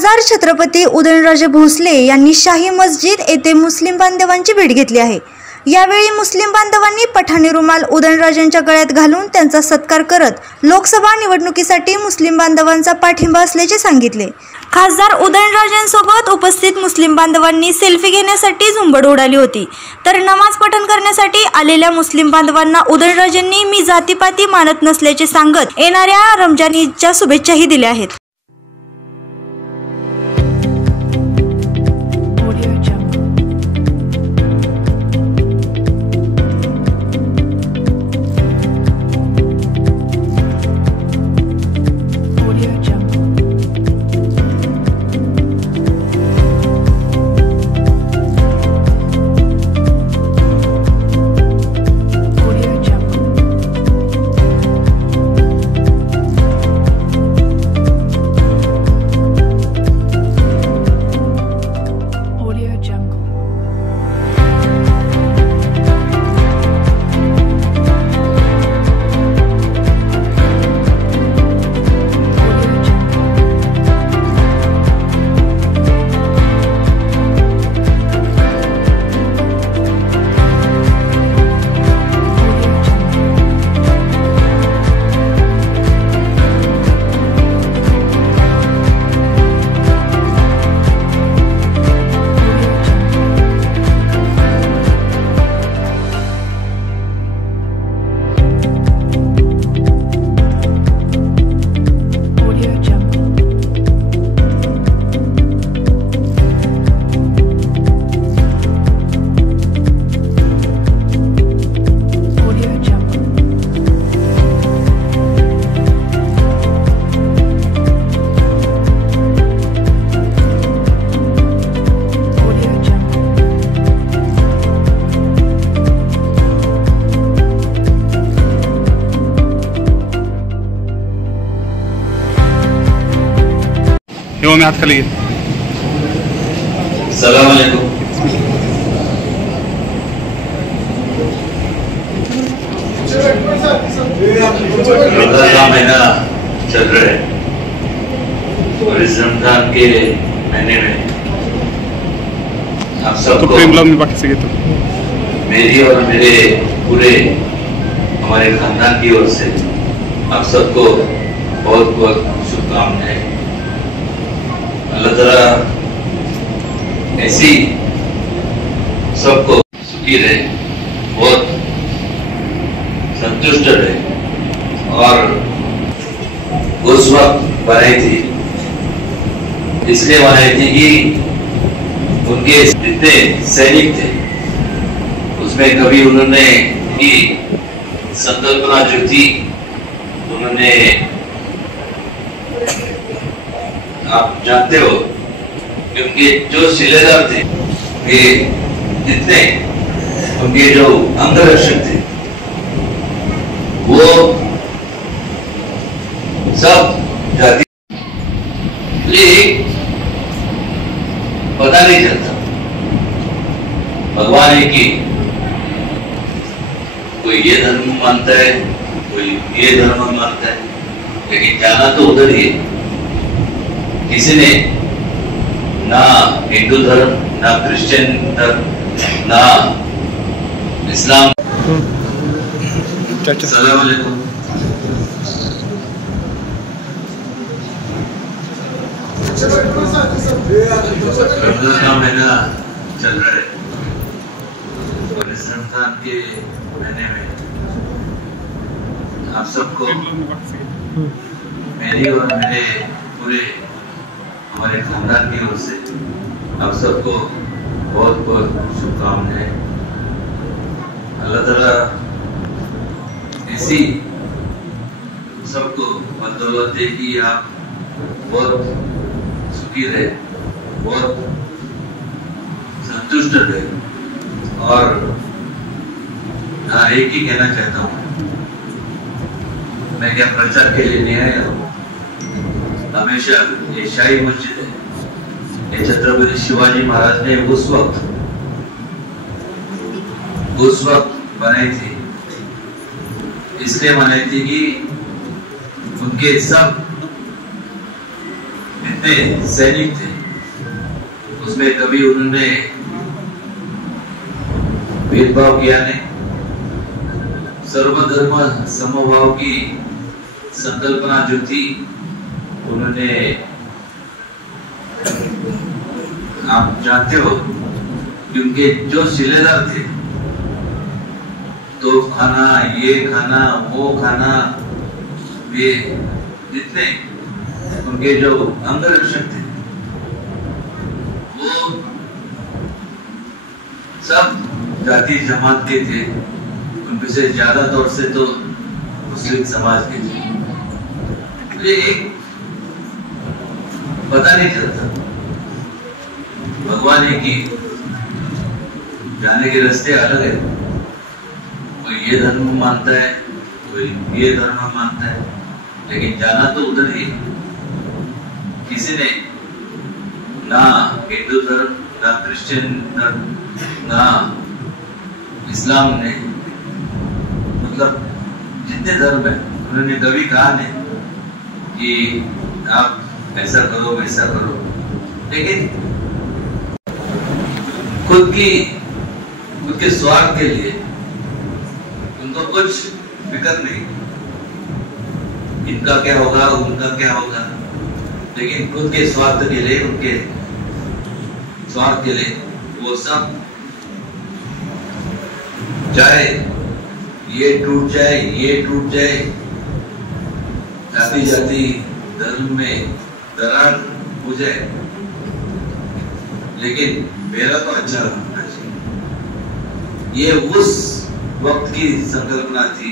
खासदार छत्रपती उदयनराजे भोसले यांनी शाही मस्जिद येथे मुस्लिम बांधवांची भेट घेतली आहे। यावेळी मुस्लिम बांधवांनी पठाणी रुमाल उदयनराजेंच्या गळ्यात घालून त्यांचा सत्कार करत लोकसभा निवडणुकीसाठी मुस्लिम बांधवांचा पाठिंबा असल्याचे सांगितले। खासदार उदयनराजेंसोबत उपस्थित मुस्लिम बांधवांनी सेल्फी घेण्यासाठी झुंबड उडाली होती, तर नमाज पठण करण्यासाठी आलेल्या मुस्लिम बांधवांना उदयनराजेंनी मी जातीपाती मानत नसल्याचे सांगत येणाऱ्या रमजान ईदच्या शुभेच्छाही दिल्या आहेत। में हाथ खलिए। सलाम अलैकुम। रमजान का महीना चल रहा है और इस रमजान के महीने में आप सबको मेरी और मेरे पूरे हमारे खानदान की ओर से आप सबको बहुत बहुत शुभकामनाएं। अल्लाह ताला ऐसी सबको सुखी रहे, बहुत संतुष्ट रहे। और उस वक्त बनाई थी, इसलिए बनाई थी कि उनके जितने सैनिक थे उसमें कभी उन्होंने की संकल्पना जो थी उन्होंने, आप जानते हो कि उनके जो शिलेदार थे, वे जितने उनके जो अंगरक्षक थे वो सब जाति पता नहीं चलता। भगवान है कि कोई ये धर्म मानता है, कोई ये धर्म मानता है, लेकिन जाना तो उधर ही है। किसी ने ना हिंदू धर्म, ना क्रिश्चियन धर्म, ना इस्लाम। सलाम अलैकुम। रमजान का महीना चल रहा है और इस रमजान के महीने में आप सबको मेरी और मेरे पूरे हमारे खानदान की ओर से आप सबको बहुत बहुत शुभकामनाएं। अल्लाह ताला ऐसी सबको बदौलत दे कि आप बहुत सुखी रहे, बहुत संतुष्ट रहे। और एक ही कहना चाहता हूँ, मैं क्या प्रचार के लिए नहीं आया हूँ। हमेशा ये शाही मस्जिद है, ये छत्रपति शिवाजी महाराज ने उस वक्त बनाई थी, इसलिए बनाई थी कि उनके सब जितने सैनिक थे उसमें कभी उन्होंने भेदभाव किया नहीं। सर्वधर्म समभाव की संकल्पना जो थी उन्होंने, आप जानते हो कि उनके जो शिलेदार थे, तो खाना, ये खाना, वो खाना, ये जितने उनके जो अंगरक्षक थे वो सब जाति जमात के थे। उनमें से ज्यादा तौर से तो मुस्लिम समाज के थे। मुझे एक पता नहीं चलता, भगवान एक ही, जाने के रास्ते अलग है। कोई ये धर्म मानता है, कोई ये धर्म मानता है, लेकिन जाना तो उधर ही। किसी ने ना हिंदू धर्म, ना क्रिश्चियन धर्म, ना इस्लाम ने, मतलब जितने धर्म है उन्होंने कभी कहा नहीं कि आप ऐसा करो वैसा करो, लेकिन खुद के स्वार्थ के लिए उनको कुछ फिक्र नहीं, इनका क्या होगा, उनका क्या होगा, लेकिन खुद के स्वार्थ के लिए, उनके स्वार्थ के लिए वो सब, चाहे ये टूट जाए, ये टूट जाए, जाति जाति धर्म में दरार हो जाए, लेकिन मेरा तो अच्छा रहना चाहिए। ये उस वक्त की संकल्पना थी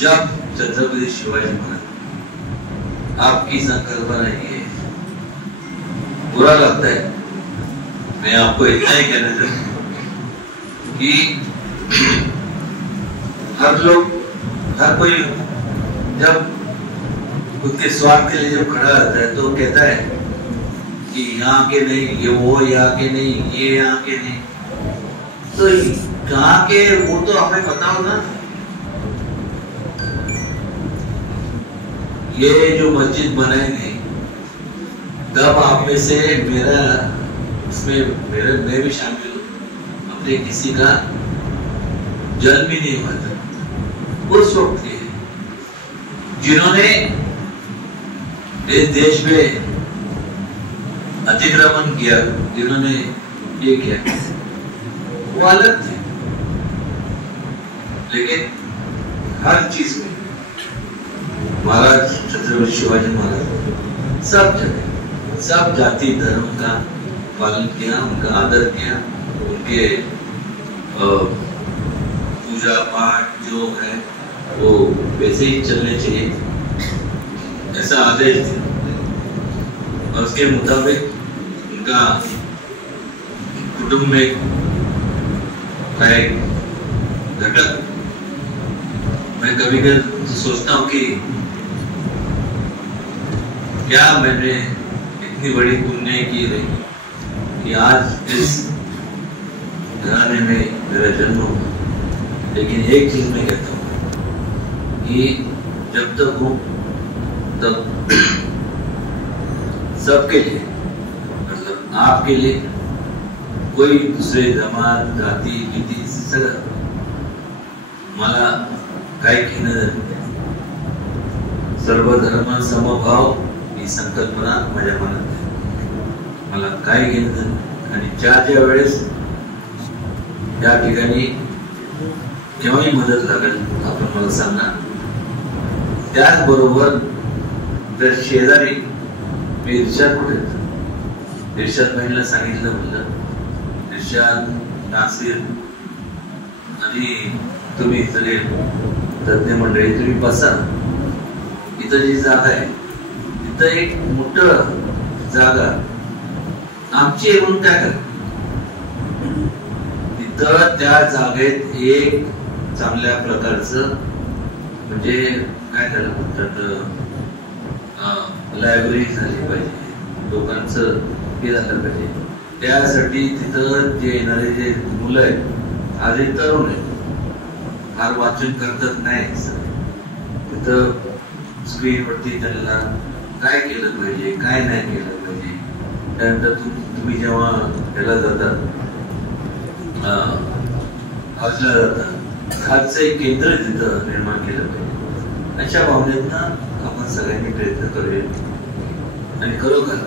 जब छत्रपति शिवाजी महाराज। आपकी संकल्पना ये बुरा लगता है, मैं आपको इतना ही कहना चाहता हूं कि हर कोई जब खुद के स्वार्थ के लिए जब खड़ा रहता है तो कहता है कि यहाँ के नहीं, ये वो यहाँ के नहीं, ये यहाँ के नहीं, तो कहाँ के वो तो हमें पता हो ना। ये जो मस्जिद बनाएंगे तब आप में से मेरा, इसमें मैं भी शामिल हूँ, अपने किसी का जन्म ही नहीं हुआ था। उस वक्त के जिन्होंने इस देश में अतिक्रमण किया, जिन्होंने ये किया, वो अलग थे, लेकिन हर चीज में महाराज छत्रपति शिवाजी महाराज सब जगह, सब जाति धर्म का पालन किया, उनका आदर किया, उनके पूजा पाठ जो है वो वैसे ही चलने चाहिए, ऐसा आदेश था। और उसके मुताबिक उनका कुटुंब में का एक घटक, मैं कभी कभी सोचता हूँ कि क्या मैंने इतनी बड़ी पुण्य की रही कि आज इस घराने में मेरा जन्म हुआ। लेकिन एक चीज मैं कहता हूँ कि जब तक हूँ तब सबके लिए, मतलब आपके लिए, कोई दुसरे जमात जाती भीती सगळं मला काय घेणं, सर्वधर्म समभाव ही संकल्पना माझ्या मनात आहे। मला काय घेणं, आणि ज्या वेळेस त्या ठिकाणी केव्हाही मदत लागेल आपण मला सांगा। त्याचबरोबर जर शेजारी मी इर्षाद कुठे, इर्षाद बहिणीला सांगितलं, म्हणलं इर्षाद, नासिर आणि तुम्ही सगळे तज्ञ मंडळी तुम्ही बसा, इथं जी जागा आहे तिथं एक मोठं जागा आमची आहे म्हणून काय करा, तिथं त्या जागेत एक चांगल्या प्रकारचं, म्हणजे काय त्याला म्हणतात, लायब्ररी झाली पाहिजे, लोकांचं हे झालं पाहिजे। त्यासाठी तिथं जे येणारे जे मुलं आहेत, आज एक तरुण आहे, फार वाचन करतात नाही, तिथं स्क्रीनवरती त्यांना काय केलं पाहिजे, काय नाही केलं पाहिजे. त्यानंतर तुम्ही जेव्हा त्याला जातात, हजला जातात, हजचं एक केंद्र तिथं निर्माण केलं पाहिजे. अशा भावनेतनं आपण सगळ्यांनी प्रयत्न करूया. आणि खरोखर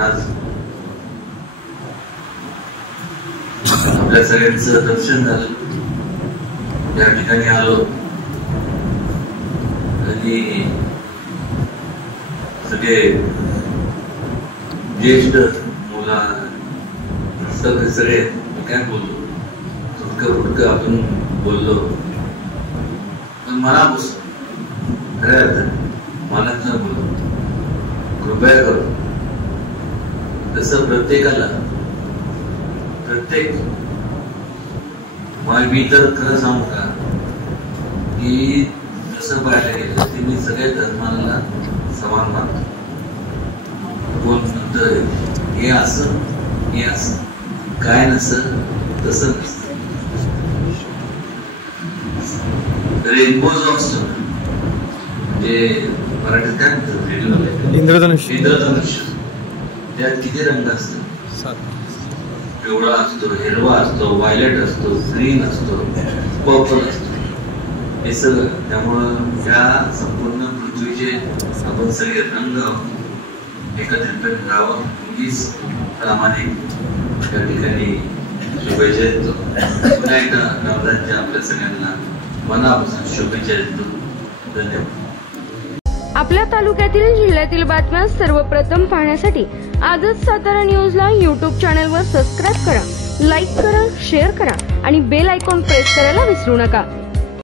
आज आपल्या सगळ्यांचं दर्शन झालं, या ठिकाणी आलो आणि सगळे ज्येष्ठ मुला सगळे काय बोललो, तुटकं आपण बोललो, पण मनापासून खऱ्या अर्थाने मनात न बोललो, कृपया करू. तसं प्रत्येकाला मी तर खरं सांगू का की जसं पाहायला गेलं ते मी सगळ्या धर्माला समान मानतो. कोण म्हणतं हे असं हे असं, काय नसतं तसं नसतं. रेनबो जो असतो म्हणजे मराठीत काय म्हणतात, इंद्रधनुष्य, त्यात किती रंग असतात? पिवळा असतो, हिरवा असतो, व्हायलेट असतो, ग्रीन असतो, पर्पल असतो, हे सगळं. त्यामुळं या संपूर्ण पृथ्वीचे आपण सगळे रंग एकत्रित राहावं हीच प्रामाणिक त्या ठिकाणी शुभेच्छा देतो. पुन्हा एकदा रमजानच्या आपल्या सगळ्यांना मनापासून शुभेच्छा देतो. धन्यवाद. आपल्या तालुक्यातील जिल्ह्यातील बातम्या सर्वप्रथम पाहण्यासाठी आजच सातारा न्यूजला YouTube चॅनलवर सबस्क्राईब करा, लाईक करा, शेअर करा आणि बेल आयकॉन प्रेस करायला विसरू नका.